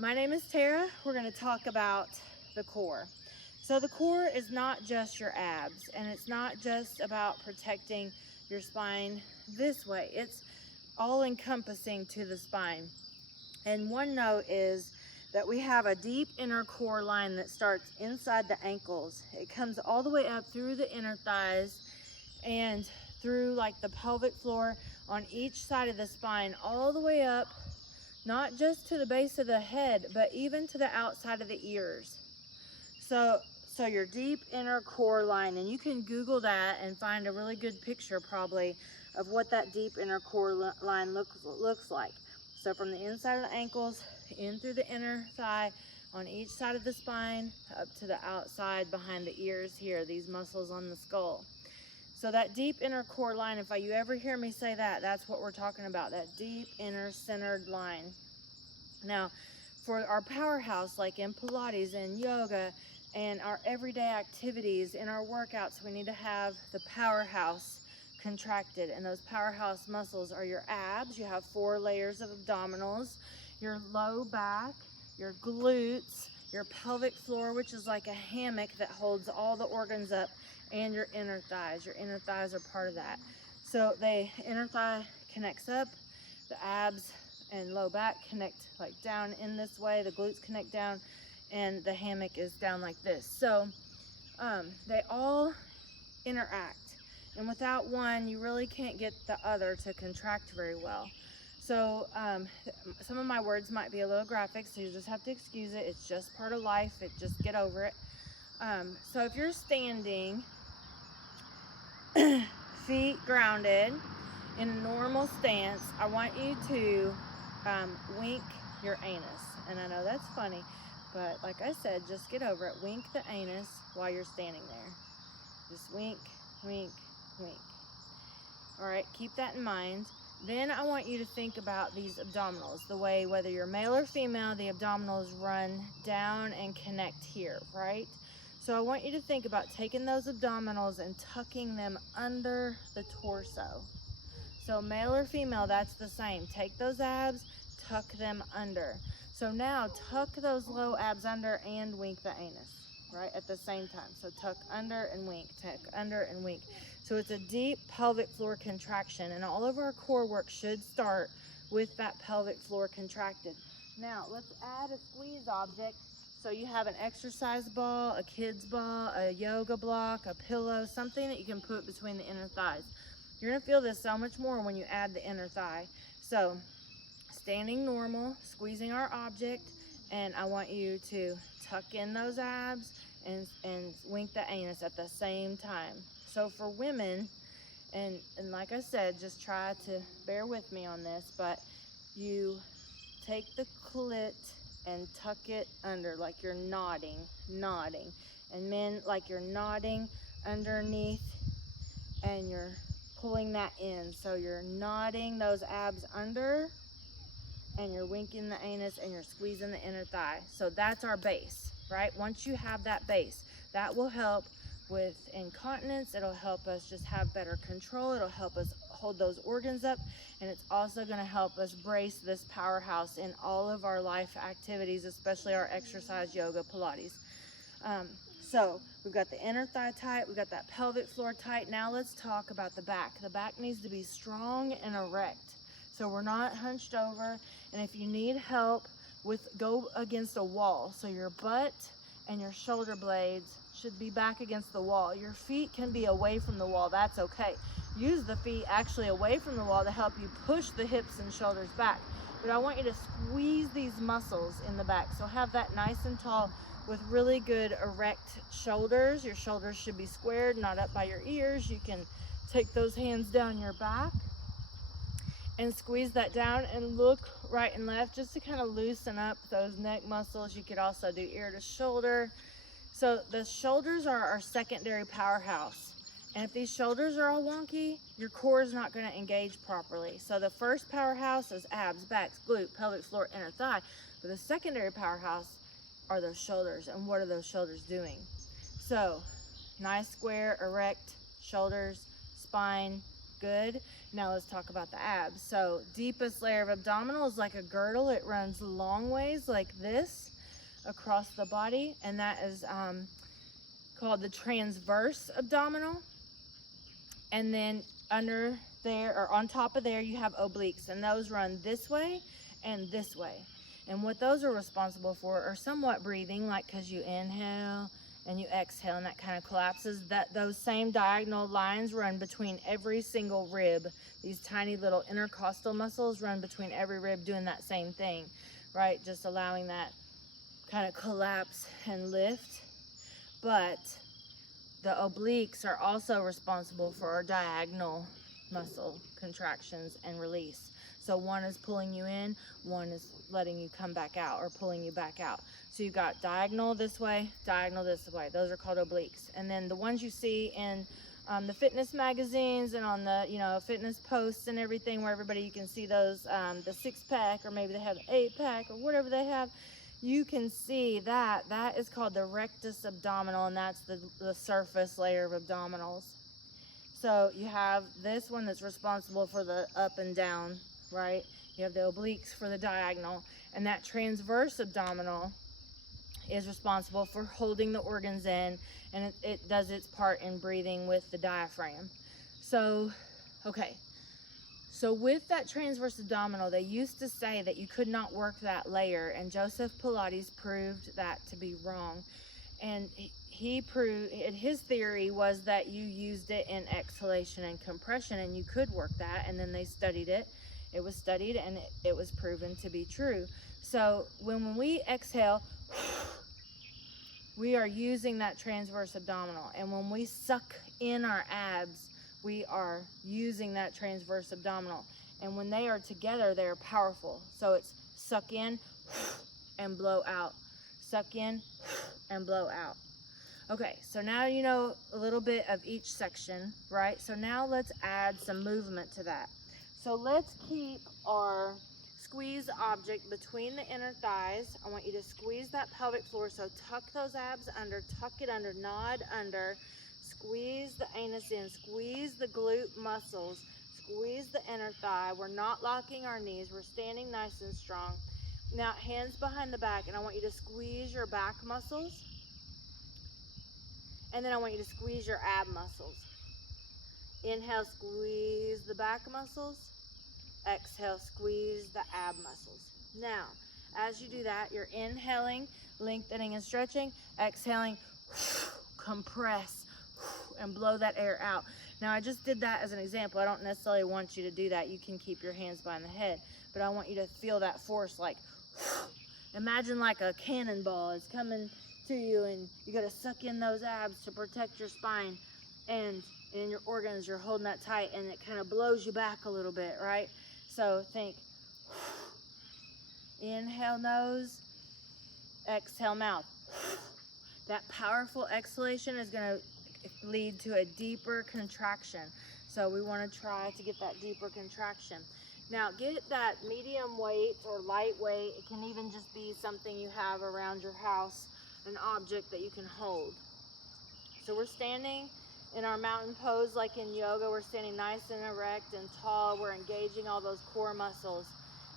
My name is Tara. We're going to talk about the core. So the core is not just your abs, and it's not just about protecting your spine this way. It's all encompassing to the spine. And one note is that we have a deep inner core line that starts inside the ankles. It comes all the way up through the inner thighs and through like the pelvic floor on each side of the spine, all the way up, not just to the base of the head, but even to the outside of the ears. So your deep inner core line, and you can Google that and find a really good picture probably of what that deep inner core line looks like. So from the inside of the ankles, in through the inner thigh, on each side of the spine, up to the outside behind the ears here, these muscles on the skull. So that deep inner core line, if you ever hear me say that, that's what we're talking about, that deep inner centered line. Now, for our powerhouse, like in Pilates and yoga and our everyday activities, in our workouts, we need to have the powerhouse contracted. And those powerhouse muscles are your abs. You have 4 layers of abdominals, your low back, your glutes, your pelvic floor, which is like a hammock that holds all the organs up, and your inner thighs. Your inner thighs are part of that. So the inner thigh connects up, the abs and low back connect like down in this way, the glutes connect down, and the hammock is down like this. So they all interact, and without one you really can't get the other to contract very well. So some of my words might be a little graphic, so you just have to excuse it. It's just part of life. Just get over it. So if you're standing, feet grounded in a normal stance, I want you to wink your anus. And I know that's funny, but like I said, just get over it. Wink the anus while you're standing there. Just wink, wink, wink. All right, keep that in mind. Then I want you to think about these abdominals, the way, whether you're male or female, the abdominals run down and connect here, right? So I want you to think about taking those abdominals and tucking them under the torso. So male or female, that's the same. Take those abs, tuck them under. So now tuck those low abs under and wink the anus, right, at the same time. So tuck under and wink, tuck under and wink. So it's a deep pelvic floor contraction, and all of our core work should start with that pelvic floor contracted. Now let's add a squeeze object. So you have an exercise ball, a kid's ball, a yoga block, a pillow, something that you can put between the inner thighs. You're gonna feel this so much more when you add the inner thigh. So standing normal, squeezing our object, and I want you to tuck in those abs and wink the anus at the same time. So for women, and like I said, just try to bear with me on this, but you take the clit and tuck it under like you're nodding. And men, like you're nodding underneath and you're pulling that in. So you're nodding those abs under and you're winking the anus and you're squeezing the inner thigh. So that's our base, right? Once you have that base, that will help with incontinence. It'll help us just have better control. It'll help us hold those organs up, and it's also going to help us brace this powerhouse in all of our life activities, especially our exercise, yoga, Pilates. So we've got the inner thigh tight, we've got that pelvic floor tight. Now let's talk about the back. The back needs to be strong and erect, so we're not hunched over. And if you need help, go against a wall. So your butt and your shoulder blades should be back against the wall. Your feet can be away from the wall, that's okay. Use the feet actually away from the wall to help you push the hips and shoulders back. But I want you to squeeze these muscles in the back. So have that nice and tall with really good erect shoulders. Your shoulders should be squared, not up by your ears. You can take those hands down your back and squeeze that down and look right and left just to kind of loosen up those neck muscles. You could also do ear to shoulder. So the shoulders are our secondary powerhouse. And if these shoulders are all wonky, your core is not going to engage properly. So the first powerhouse is abs, backs, glute, pelvic floor, inner thigh. But the secondary powerhouse are those shoulders. And what are those shoulders doing? So nice square, erect shoulders, spine, Good. Now let's talk about the abs. So deepest layer of abdominal is like a girdle. It runs long ways like this across the body, and that is called the transverse abdominal. And then under there, or on top of there, you have obliques, and those run this way and this way. And what those are responsible for are somewhat breathing, like because you inhale and you exhale and that kind of collapses, that those same diagonal lines run between every single rib. These tiny little intercostal muscles run between every rib doing that same thing, right? Just allowing that kind of collapse and lift. But the obliques are also responsible for our diagonal muscle contractions and release. So one is pulling you in, one is letting you come back out or pulling you back out. So you've got diagonal this way, diagonal this way. Those are called obliques. And then the ones you see in the fitness magazines and on the, you know, fitness posts and everything, where everybody, you can see those, the 6-pack, or maybe they have 8-pack or whatever they have. You can see that is called the rectus abdominal, and that's the surface layer of abdominals. So you have this one that's responsible for the up and down, right? You have the obliques for the diagonal, and that transverse abdominal is responsible for holding the organs in, and it does its part in breathing with the diaphragm. So, okay. So with that transverse abdominal, they used to say that you could not work that layer, and Joseph Pilates proved that to be wrong. And he proved, his theory was that you used it in exhalation and compression, and you could work that, and then they studied it. It was studied, and it was proven to be true. So when we exhale, we are using that transverse abdominal, and when we suck in our abs, we are using that transverse abdominal. And when they are together, they are powerful. So it's suck in and blow out. Suck in and blow out. Okay, so now you know a little bit of each section, right? So now let's add some movement to that. So let's keep our squeeze object between the inner thighs. I want you to squeeze that pelvic floor. So tuck those abs under, tuck it under, nod under. Squeeze the anus in, squeeze the glute muscles, squeeze the inner thigh. We're not locking our knees. We're standing nice and strong. Now, hands behind the back, and I want you to squeeze your back muscles. And then I want you to squeeze your ab muscles. Inhale, squeeze the back muscles. Exhale, squeeze the ab muscles. Now, as you do that, you're inhaling, lengthening and stretching. Exhaling, compress, and blow that air out. Now, I just did that as an example. I don't necessarily want you to do that. You can keep your hands behind the head, but I want you to feel that force, like, imagine like a cannonball is coming to you, and you got to suck in those abs to protect your spine, and in your organs, you're holding that tight, and it kind of blows you back a little bit, right? So think, inhale nose, exhale mouth. That powerful exhalation is going to lead to a deeper contraction. So we want to try to get that deeper contraction. Now get that medium weight or lightweight. It can even just be something you have around your house, an object that you can hold. So we're standing in our mountain pose like in yoga. We're standing nice and erect and tall. We're engaging all those core muscles.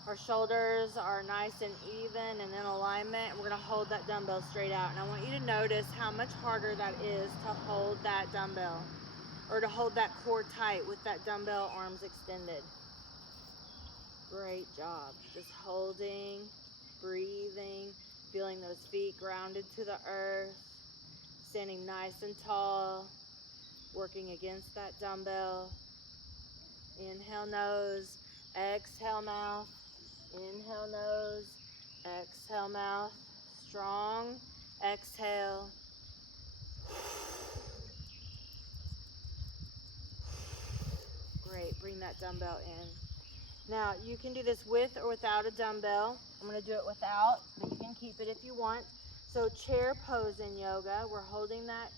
Our shoulders are nice and even and in alignment. We're going to hold that dumbbell straight out. And I want you to notice how much harder that is to hold that dumbbell, or to hold that core tight with that dumbbell arms extended. Great job. Just holding, breathing, feeling those feet grounded to the earth, standing nice and tall, working against that dumbbell. Inhale nose, exhale mouth. Inhale nose, exhale mouth. Strong, exhale. Great, bring that dumbbell in. Now, you can do this with or without a dumbbell. I'm going to do it without, but you can keep it if you want. So chair pose in yoga, we're holding that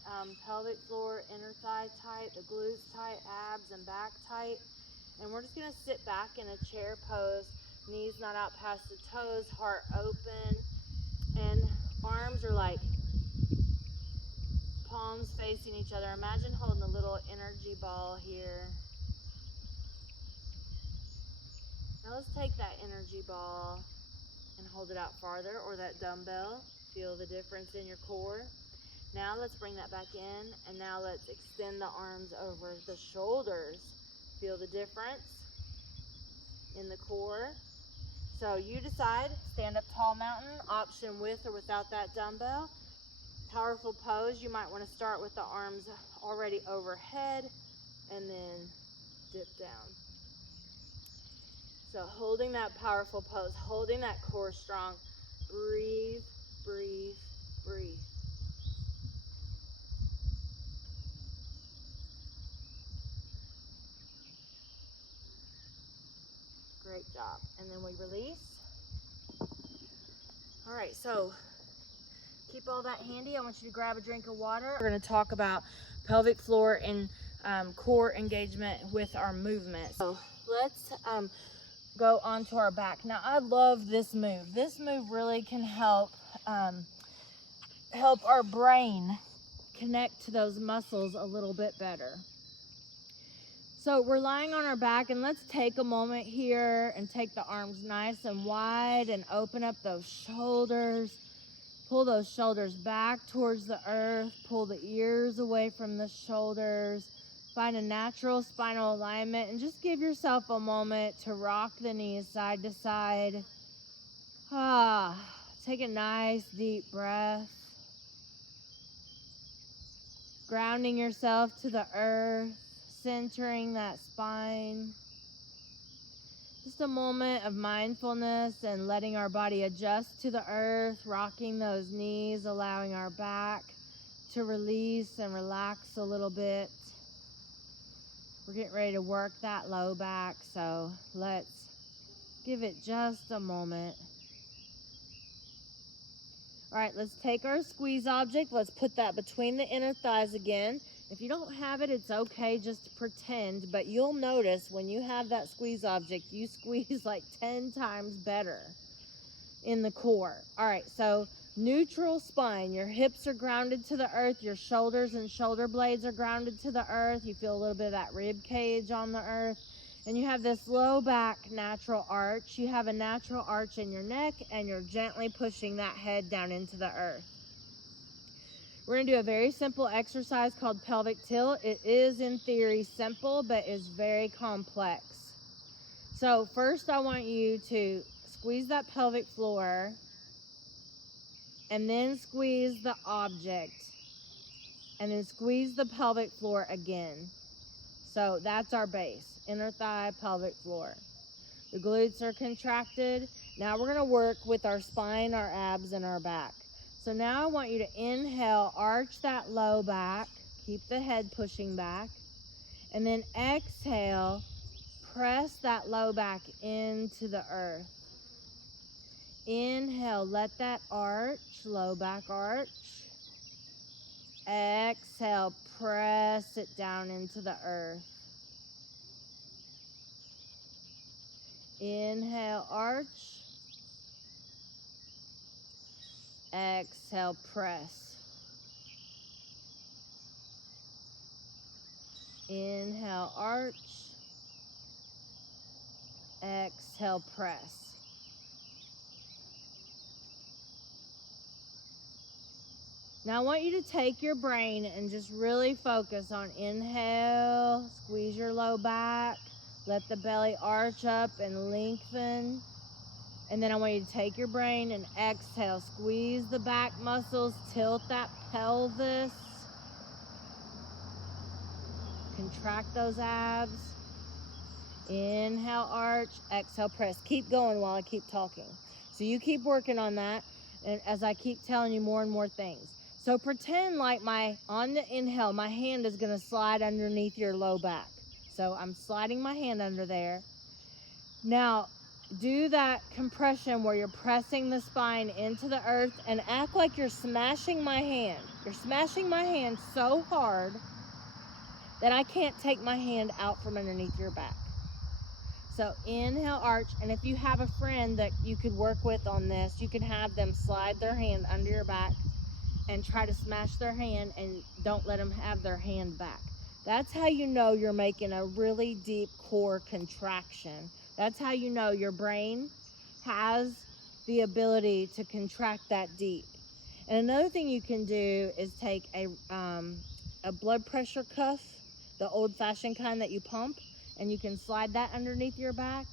pelvic floor, inner thigh tight, the glutes tight, abs and back tight. And we're just going to sit back in a chair pose, knees not out past the toes, heart open, and arms are like palms facing each other. Imagine holding a little energy ball here. Now let's take that energy ball and hold it out farther, or that dumbbell. Feel the difference in your core. Now let's bring that back in, and now let's extend the arms over the shoulders. Feel the difference in the core. So you decide, stand up tall mountain, option with or without that dumbbell. Powerful pose, you might want to start with the arms already overhead and then dip down. So holding that powerful pose, holding that core strong. Breathe, breathe, breathe. Great job. And then we release. All right, so keep all that handy. I want you to grab a drink of water. We're going to talk about pelvic floor and core engagement with our movement. So let's go onto our back. Now, I love this move. This move really can help our brain connect to those muscles a little bit better. So we're lying on our back, and let's take a moment here and take the arms nice and wide and open up those shoulders. Pull those shoulders back towards the earth. Pull the ears away from the shoulders. Find a natural spinal alignment, and just give yourself a moment to rock the knees side to side. Take a nice deep breath. Grounding yourself to the earth, centering that spine. Just a moment of mindfulness and letting our body adjust to the earth, rocking those knees, allowing our back to release and relax a little bit. We're getting ready to work that low back, so let's give it just a moment. All right, let's take our squeeze object. Let's put that between the inner thighs again. If you don't have it, it's okay, just pretend, but you'll notice when you have that squeeze object, you squeeze like 10 times better in the core. All right, so neutral spine. Your hips are grounded to the earth. Your shoulders and shoulder blades are grounded to the earth. You feel a little bit of that rib cage on the earth. And you have this low back natural arch. You have a natural arch in your neck, and you're gently pushing that head down into the earth. We're going to do a very simple exercise called pelvic tilt. It is in theory simple, but is very complex. So first I want you to squeeze that pelvic floor, and then squeeze the object, and then squeeze the pelvic floor again. So that's our base. Inner thigh, pelvic floor. The glutes are contracted. Now we're going to work with our spine, our abs, and our back. So now I want you to inhale, arch that low back, keep the head pushing back, and then exhale, press that low back into the earth. Inhale, let that arch, low back arch. Exhale, press it down into the earth. Inhale, arch. Exhale, press. Inhale, arch. Exhale, press. Now I want you to take your brain and just really focus on inhale, squeeze your low back, let the belly arch up and lengthen. And then I want you to take your brain and exhale, squeeze the back muscles, tilt that pelvis, contract those abs. Inhale, arch, exhale, press. Keep going while I keep talking. So you keep working on that, and as I keep telling you more and more things. So pretend like on the inhale, my hand is going to slide underneath your low back. So I'm sliding my hand under there. Now, do that compression where you're pressing the spine into the earth, and act like you're smashing my hand. You're smashing my hand so hard that I can't take my hand out from underneath your back. So inhale, arch, and if you have a friend that you could work with on this, you can have them slide their hand under your back and try to smash their hand, and don't let them have their hand back. That's how you know you're making a really deep core contraction That's how you know your brain has the ability to contract that deep. And another thing you can do is take a blood pressure cuff, the old-fashioned kind that you pump, and you can slide that underneath your back,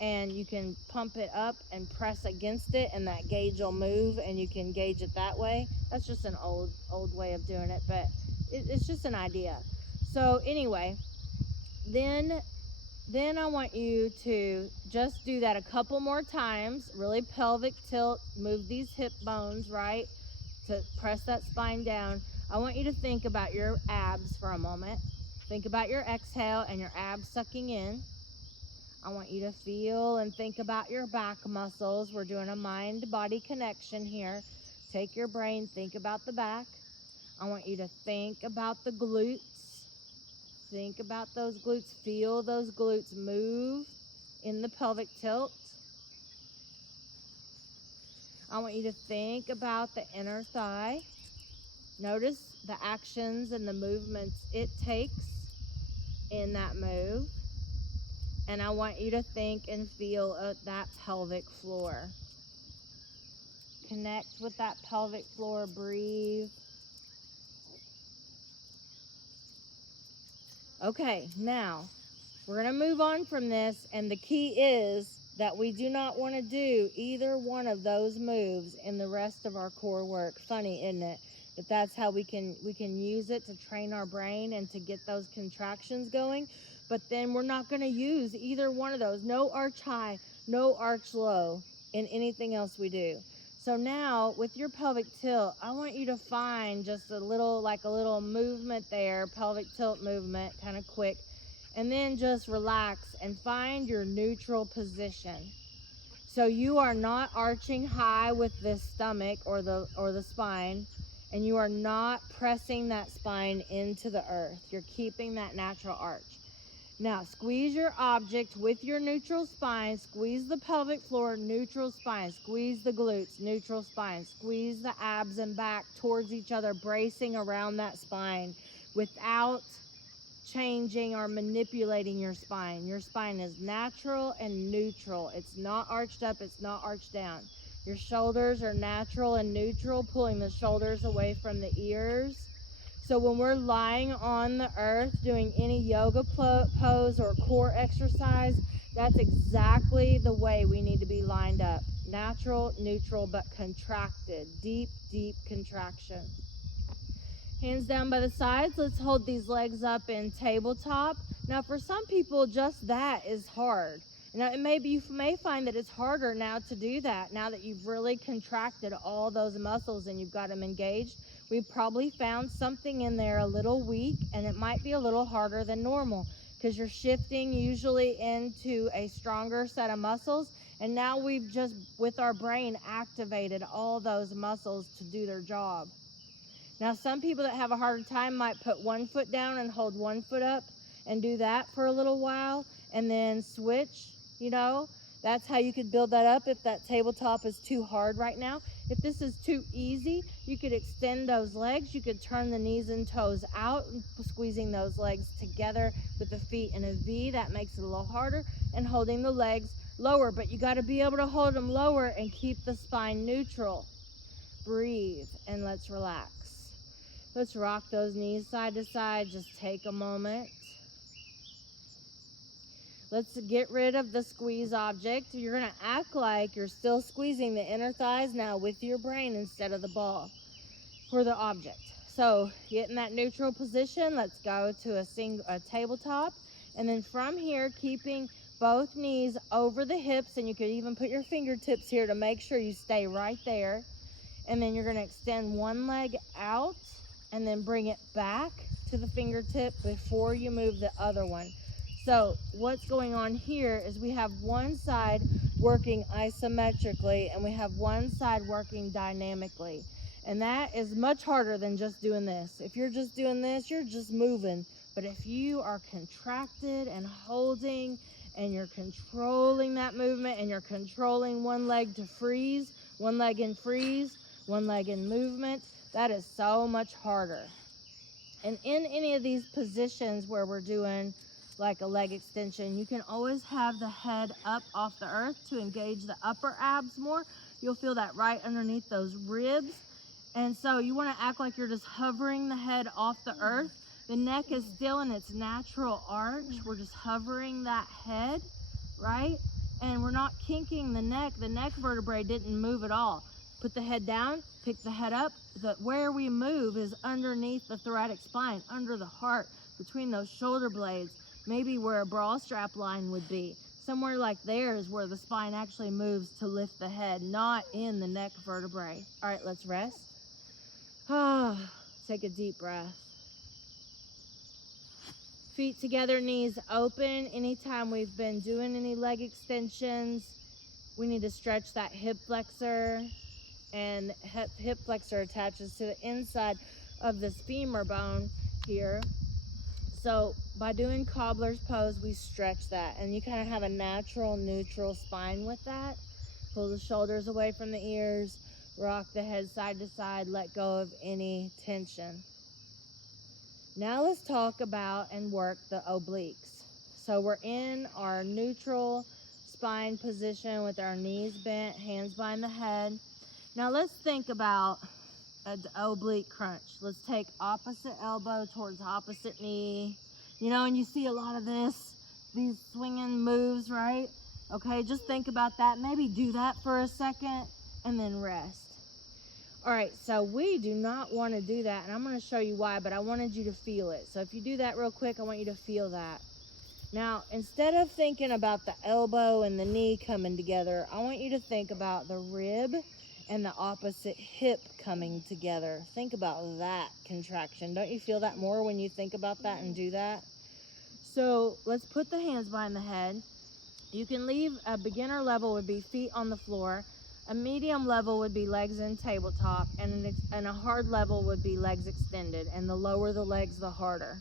and you can pump it up and press against it, and that gauge will move, and you can gauge it that way. That's just an old way of doing it, but it's just an idea. So anyway, then I want you to just do that a couple more times. Really pelvic tilt, move these hip bones, right? To press that spine down. I want you to think about your abs for a moment. Think about your exhale and your abs sucking in. I want you to feel and think about your back muscles. We're doing a mind-body connection here. Take your brain, think about the back. I want you to think about the glutes. Think about those glutes. Feel those glutes move in the pelvic tilt. I want you to think about the inner thigh. Notice the actions and the movements it takes in that move. And I want you to think and feel that pelvic floor. Connect with that pelvic floor. Breathe. Okay, now we're going to move on from this. And the key is that we do not want to do either one of those moves in the rest of our core work. Funny, isn't it? But that's how we can use it to train our brain and to get those contractions going. But then we're not going to use either one of those. No arch high, no arch low in anything else we do. So now with your pelvic tilt, I want you to find just a little movement there, pelvic tilt movement, kind of quick. And then just relax and find your neutral position. So you are not arching high with the stomach or the spine, and you are not pressing that spine into the earth. You're keeping that natural arch. Now, squeeze your object with your neutral spine. Squeeze the pelvic floor, neutral spine. Squeeze the glutes, neutral spine. Squeeze the abs and back towards each other, bracing around that spine without changing or manipulating your spine. Your spine is natural and neutral. It's not arched up, it's not arched down. Your shoulders are natural and neutral, pulling the shoulders away from the ears. So when we're lying on the earth doing any yoga pose or core exercise, that's exactly the way we need to be lined up. Natural, neutral, but contracted. Deep, deep contraction. Hands down by the sides. Let's hold these legs up in tabletop. Now for some people, just that is hard. Now maybe you may find that it's harder now to do that, now that you've really contracted all those muscles and you've got them engaged. We've probably found something in there a little weak, and it might be a little harder than normal because you're shifting usually into a stronger set of muscles, and now we've just, with our brain, activated all those muscles to do their job. Now, some people that have a harder time might put one foot down and hold one foot up and do that for a little while and then switch, you know. That's how you could build that up if that tabletop is too hard right now. If this is too easy, you could extend those legs. You could turn the knees and toes out, squeezing those legs together with the feet in a V. That makes it a little harder. And holding the legs lower. But you got to be able to hold them lower and keep the spine neutral. Breathe and let's relax. Let's rock those knees side to side. Just take a moment. Let's get rid of the squeeze object. You're going to act like you're still squeezing the inner thighs now with your brain instead of the ball for the object. So get in that neutral position. Let's go to a tabletop. And then from here, keeping both knees over the hips, and you could even put your fingertips here to make sure you stay right there. And then you're going to extend one leg out and then bring it back to the fingertip before you move the other one. So what's going on here is we have one side working isometrically and we have one side working dynamically. And that is much harder than just doing this. If you're just doing this, you're just moving. But if you are contracted and holding and you're controlling that movement and you're controlling one leg to freeze, one leg in freeze, one leg in movement, that is so much harder. And in any of these positions where we're doing like a leg extension. You can always have the head up off the earth to engage the upper abs more. You'll feel that right underneath those ribs. And so you want to act like you're just hovering the head off the earth. The neck is still in its natural arch. We're just hovering that head, right? And we're not kinking the neck. The neck vertebrae didn't move at all. Put the head down, pick the head up. Where we move is underneath the thoracic spine, under the heart, between those shoulder blades, maybe where a bra strap line would be. Somewhere like there is where the spine actually moves to lift the head, not in the neck vertebrae. All right, let's rest. Take a deep breath. Feet together, knees open. Anytime we've been doing any leg extensions, we need to stretch that hip flexor, and hip flexor attaches to the inside of this femur bone here. So by doing cobbler's pose, we stretch that, and you kind of have a natural neutral spine with that. Pull the shoulders away from the ears, rock the head side to side, let go of any tension. Now let's talk about and work the obliques. So we're in our neutral spine position with our knees bent, hands behind the head. Now let's think about an oblique crunch. Let's take opposite elbow towards opposite knee. You know, and you see a lot of these swinging moves, right? Okay, just think about that. Maybe do that for a second and then rest. All right, so we do not want to do that, and I'm going to show you why, but I wanted you to feel it. So if you do that real quick, I want you to feel that. Now, instead of thinking about the elbow and the knee coming together, I want you to think about the rib and the opposite hip coming together. Think about that contraction. Don't you feel that more when you think about that and do that? So let's put the hands behind the head. You can leave a beginner level would be feet on the floor. A medium level would be legs in tabletop, and a hard level would be legs extended. And the lower the legs, the harder.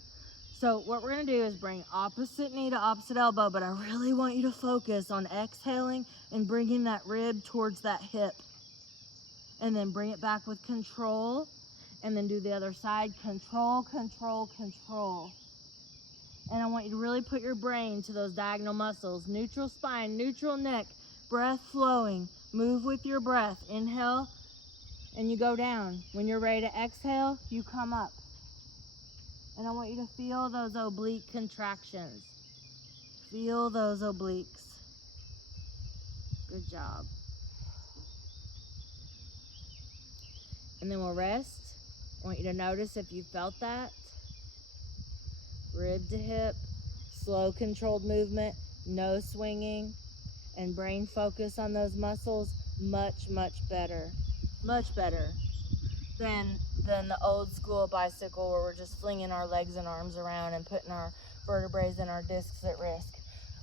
So what we're going to do is bring opposite knee to opposite elbow, but I really want you to focus on exhaling and bringing that rib towards that hip. And then bring it back with control, and then do the other side. Control, control, control. And I want you to really put your brain to those diagonal muscles. Neutral spine, neutral neck, breath flowing. Move with your breath. Inhale, and you go down. When you're ready to exhale, you come up. And I want you to feel those oblique contractions. Feel those obliques. Good job. And then we'll rest. I want you to notice if you felt that. Rib to hip, slow controlled movement, no swinging, and brain focus on those muscles. Much, much better. Much better than the old school bicycle where we're just flinging our legs and arms around and putting our vertebrae and our discs at risk.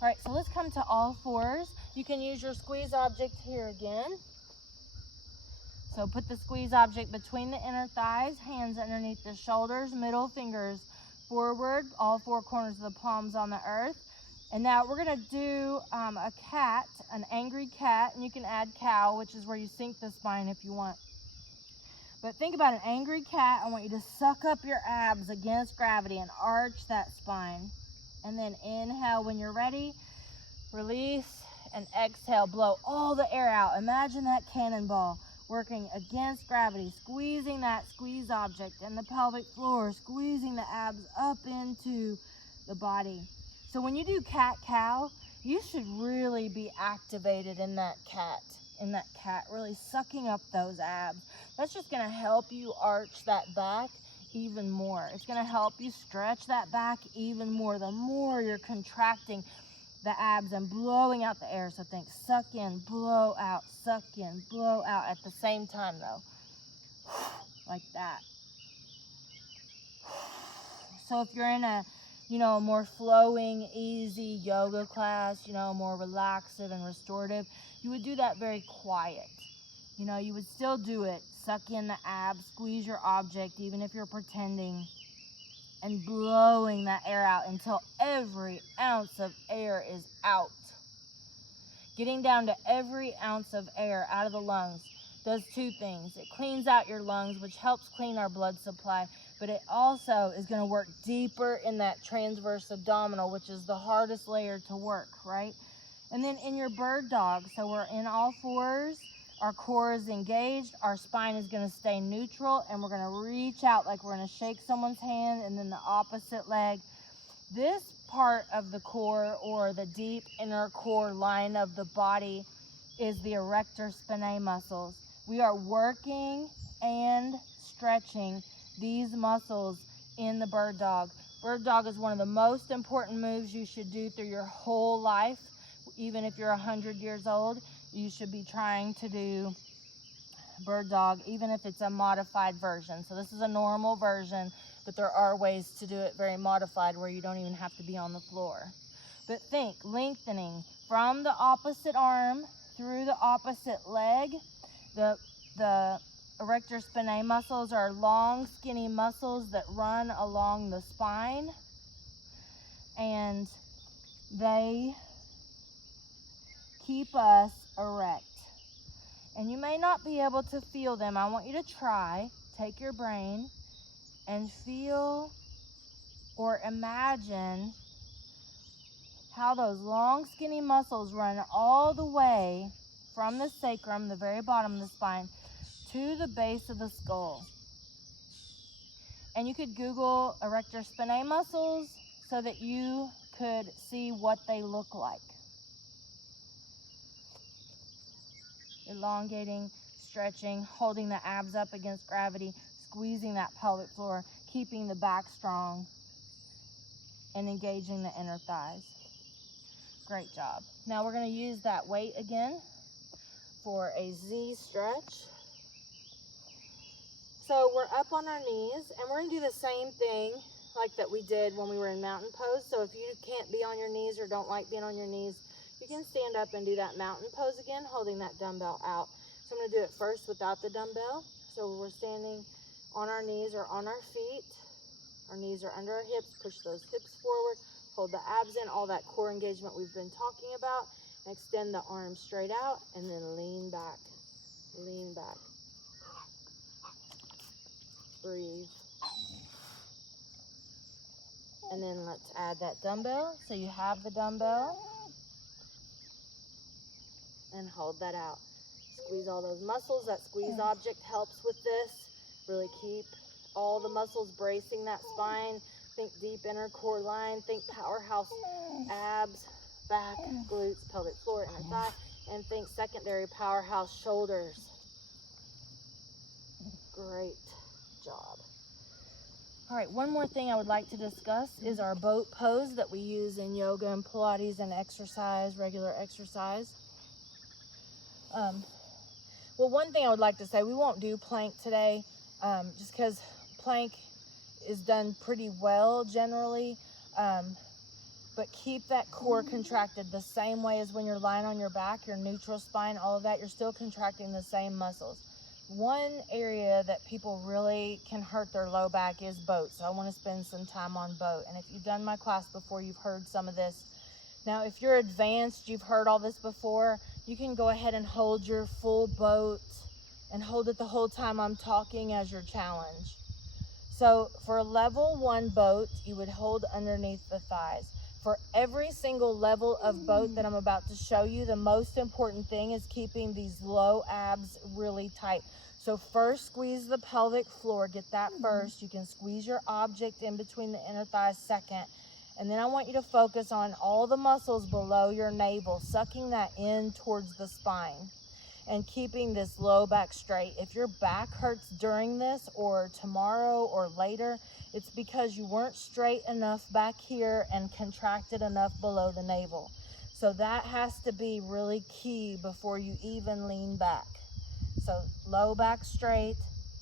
All right, so let's come to all fours. You can use your squeeze object here again. So put the squeeze object between the inner thighs, hands underneath the shoulders, middle fingers forward, all four corners of the palms on the earth. And now we're going to do a cat, an angry cat, and you can add cow, which is where you sink the spine if you want. But think about an angry cat. I want you to suck up your abs against gravity and arch that spine. And then inhale when you're ready, release, and exhale, blow all the air out. Imagine that cannonball working against gravity, squeezing that squeeze object and the pelvic floor, squeezing the abs up into the body. So when you do cat-cow, you should really be activated in that cat, really sucking up those abs. That's just gonna help you arch that back even more. It's gonna help you stretch that back even more. The more you're contracting the abs and blowing out the air. So think suck in, blow out, suck in, blow out at the same time though. Like that. So if you're in a more flowing, easy yoga class, more relaxive and restorative, you would do that very quiet. You would still do it. Suck in the abs, squeeze your object, even if you're pretending, and blowing that air out until every ounce of air is out. Getting down to every ounce of air out of the lungs does two things. It cleans out your lungs, which helps clean our blood supply, but it also is going to work deeper in that transverse abdominal, which is the hardest layer to work, right? And then in your bird dog, so we're in all fours, our core is engaged, our spine is going to stay neutral, and we're going to reach out like we're going to shake someone's hand, and then the opposite leg. This part of the core, or the deep inner core line of the body, is the erector spinae muscles. We are working and stretching these muscles in the bird dog. Bird dog is one of the most important moves you should do through your whole life. Even if you're 100 years old, you should be trying to do bird dog, even if it's a modified version. So this is a normal version, but there are ways to do it very modified where you don't even have to be on the floor. But think, lengthening from the opposite arm through the opposite leg. The erector spinae muscles are long, skinny muscles that run along the spine, and they keep us erect. And you may not be able to feel them. I want you to try. Take your brain and feel or imagine how those long, skinny muscles run all the way from the sacrum, the very bottom of the spine, to the base of the skull. And you could Google erector spinae muscles so that you could see what they look like. Elongating, stretching, holding the abs up against gravity, squeezing that pelvic floor, keeping the back strong, and engaging the inner thighs. Great job. Now we're going to use that weight again for a Z stretch. So we're up on our knees, and we're going to do the same thing like that we did when we were in mountain pose. So if you can't be on your knees or don't like being on your knees, you can stand up and do that mountain pose again, holding that dumbbell out. So I'm going to do it first without the dumbbell. So we're standing on our knees or on our feet. Our knees are under our hips. Push those hips forward. Hold the abs in, all that core engagement we've been talking about. Extend the arms straight out, and then lean back. Lean back. Breathe. And then let's add that dumbbell. So you have the dumbbell. And hold that out. Squeeze all those muscles. That squeeze object helps with this. Really keep all the muscles bracing that spine. Think deep inner core line. Think powerhouse abs, back, glutes, pelvic floor, inner thigh. And think secondary powerhouse shoulders. Great job. All right, one more thing I would like to discuss is our boat pose that we use in yoga and Pilates and exercise, regular exercise. Well, one thing I would like to say, we won't do plank today, just because plank is done pretty well generally, but keep that core contracted the same way as when you're lying on your back, your neutral spine, all of that, you're still contracting the same muscles. One area that people really can hurt their low back is boat, so I want to spend some time on boat. And if you've done my class before, you've heard some of this. Now, if you're advanced, you've heard all this before, you can go ahead and hold your full boat and hold it the whole time I'm talking as your challenge. So for level 1 boat, you would hold underneath the thighs. For every single level of boat that I'm about to show you, the most important thing is keeping these low abs really tight. So first, squeeze the pelvic floor. Get that first. You can squeeze your object in between the inner thighs second. And then I want you to focus on all the muscles below your navel, sucking that in towards the spine and keeping this low back straight. If your back hurts during this or tomorrow or later, it's because you weren't straight enough back here and contracted enough below the navel. So that has to be really key before you even lean back. So low back straight,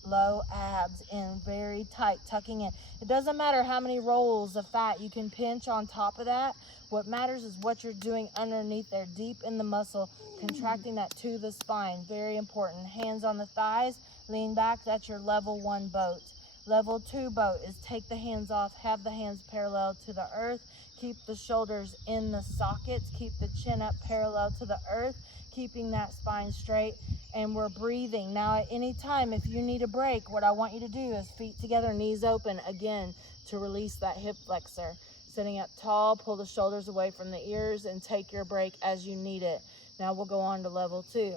low abs in, very tight, tucking in. It doesn't matter how many rolls of fat you can pinch on top of that. What matters is what you're doing underneath there, deep in the muscle, contracting that to the spine. Very important. Hands on the thighs, lean back. That's your level 1 boat. Level 2 boat is take the hands off, have the hands parallel to the earth, keep the shoulders in the sockets, keep the chin up parallel to the earth, keeping that spine straight, And we're breathing. Now at any time, if you need a break, what I want you to do is feet together, knees open, again, to release that hip flexor. Sitting up tall, pull the shoulders away from the ears and take your break as you need it. Now we'll go on to level 2.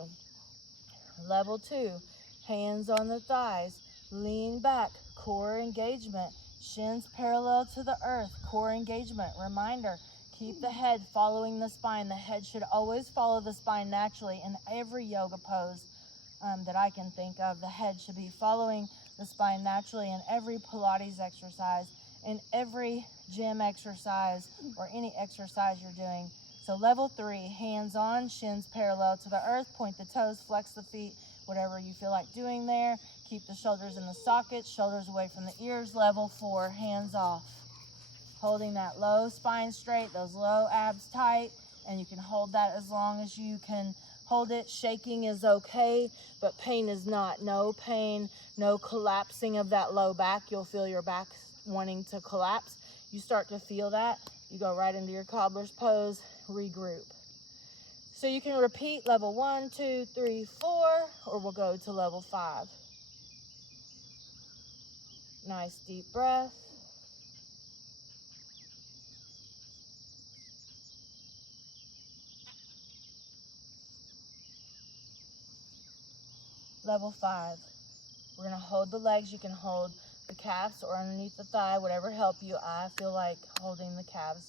Level 2, hands on the thighs, lean back, core engagement, shins parallel to the earth, core engagement. Reminder, keep the head following the spine. The head should always follow the spine naturally in every yoga pose that I can think of. The head should be following the spine naturally in every Pilates exercise, in every gym exercise, or any exercise you're doing. So level 3, hands on, shins parallel to the earth, point the toes, flex the feet, whatever you feel like doing there. Keep the shoulders in the socket, shoulders away from the ears. Level 4, hands off. Holding that low spine straight, those low abs tight, and you can hold that as long as you can hold it. Shaking is okay, but pain is not. No pain, no collapsing of that low back. You'll feel your back wanting to collapse. You start to feel that, you go right into your cobbler's pose, regroup. So you can repeat level 1, 2, 3, 4, or we'll go to level 5. Nice deep breath. Level 5. We're gonna hold the legs. You can hold the calves or underneath the thigh, whatever help you. I feel like holding the calves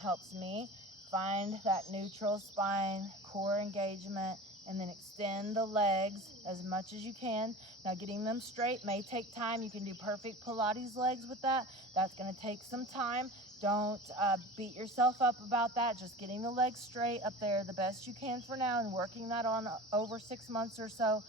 helps me. Find that neutral spine, core engagement, and then extend the legs as much as you can. Now getting them straight may take time. You can do perfect Pilates legs with that. That's gonna take some time. Don't beat yourself up about that. Just getting the legs straight up there the best you can for now and working that on over 6 months or so.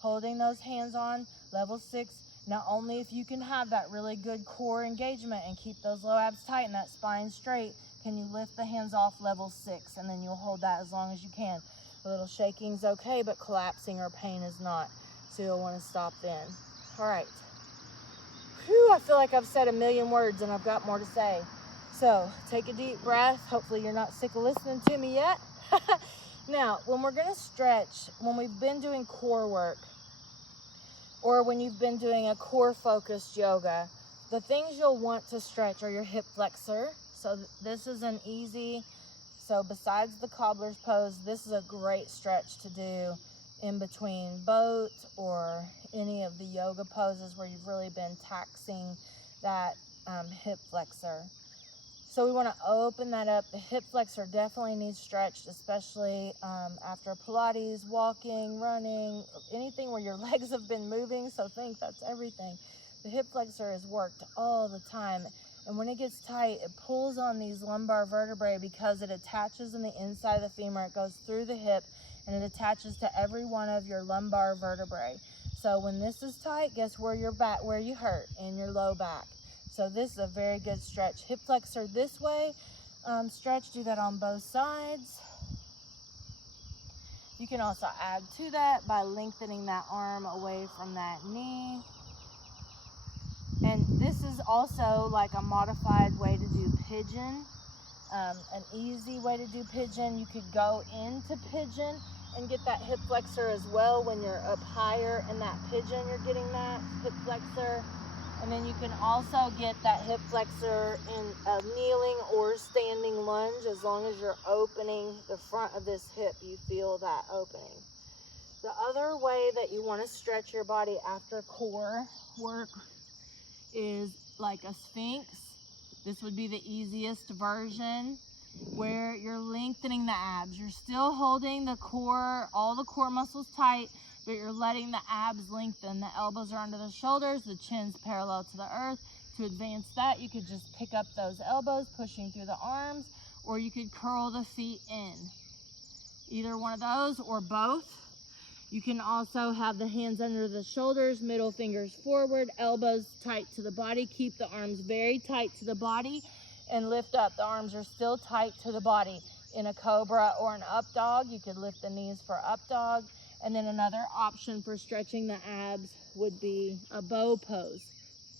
Holding those hands on. Level 6, not only if you can have that really good core engagement and keep those low abs tight and that spine straight, can you lift the hands off level 6, and then you'll hold that as long as you can. A little shaking's okay, but collapsing or pain is not. So you'll want to stop then. All right. Whew, I feel like I've said a million words and I've got more to say. So take a deep breath. Hopefully you're not sick of listening to me yet. Now, when we're going to stretch, when we've been doing core work, or when you've been doing a core focused yoga, the things you'll want to stretch are your hip flexor. So this is an easy, so besides the cobbler's pose, this is a great stretch to do in between boat or any of the yoga poses where you've really been taxing that hip flexor. So we want to open that up. The hip flexor definitely needs stretched, especially after Pilates, walking, running, anything where your legs have been moving. So think that's everything. The hip flexor is worked all the time. And when it gets tight, it pulls on these lumbar vertebrae because it attaches in the inside of the femur. It goes through the hip and it attaches to every one of your lumbar vertebrae. So when this is tight, guess where your back, where you hurt? In your low back. So this is a very good stretch. Hip flexor this way, stretch, do that on both sides. You can also add to that by lengthening that arm away from that knee. And this is also like a modified way to do pigeon, an easy way to do pigeon. You could go into pigeon and get that hip flexor as well. When you're up higher in that pigeon, you're getting that hip flexor. And then you can also get that hip flexor in a kneeling or standing lunge. As long as you're opening the front of this hip, you feel that opening. The other way that you want to stretch your body after core work is like a sphinx. This would be the easiest version, where you're lengthening the abs. You're still holding the core, all the core muscles tight, but you're letting the abs lengthen. The elbows are under the shoulders, the chin's parallel to the earth. To advance that, you could just pick up those elbows, pushing through the arms, or you could curl the feet in. Either one of those or both. You can also have the hands under the shoulders, middle fingers forward, elbows tight to the body. Keep the arms very tight to the body and lift up. The arms are still tight to the body. In a cobra or an up dog, you could lift the knees for up dog. And then another option for stretching the abs would be a bow pose.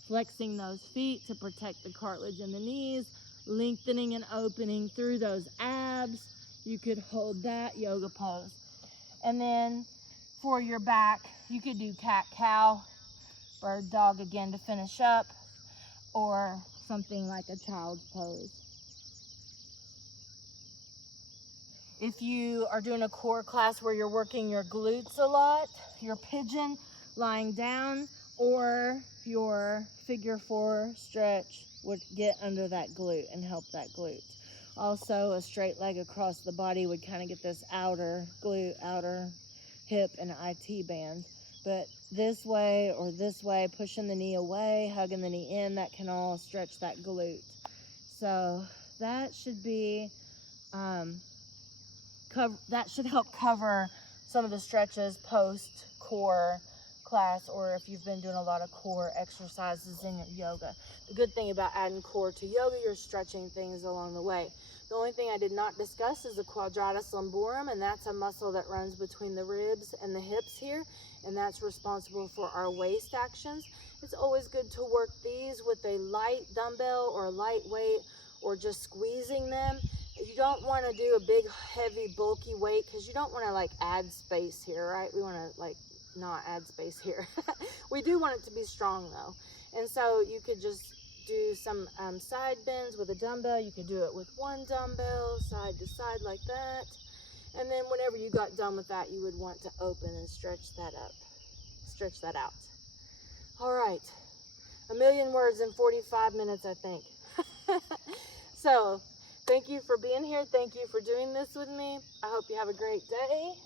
Flexing those feet to protect the cartilage in the knees, lengthening and opening through those abs. You could hold that yoga pose. And then for your back. You could do cat-cow, bird dog again to finish up, or something like a child's pose. If you are doing a core class where you're working your glutes a lot, your pigeon lying down or your figure 4 stretch would get under that glute and help that glute. Also, a straight leg across the body would kind of get this outer glute, outer hip, and IT band. But this way or this way, pushing the knee away, hugging the knee in, that can all stretch that glute. So that should be, that should help cover some of the stretches post-core class, or if you've been doing a lot of core exercises in your yoga. The good thing about adding core to yoga, you're stretching things along the way. The only thing I did not discuss is the quadratus lumborum, and that's a muscle that runs between the ribs and the hips here, and that's responsible for our waist actions. It's always good to work these with a light dumbbell or a light weight, or just squeezing them. You don't want to do a big, heavy, bulky weight because you don't want to like add space here, right? We want to like not add space here. We do want it to be strong though. And so you could just do some side bends with a dumbbell. You could do it with one dumbbell, side to side like that. And then whenever you got done with that, you would want to open and stretch that up, stretch that out. All right, 1,000,000 words in 45 minutes, I think. So thank you for being here. Thank you for doing this with me. I hope you have a great day.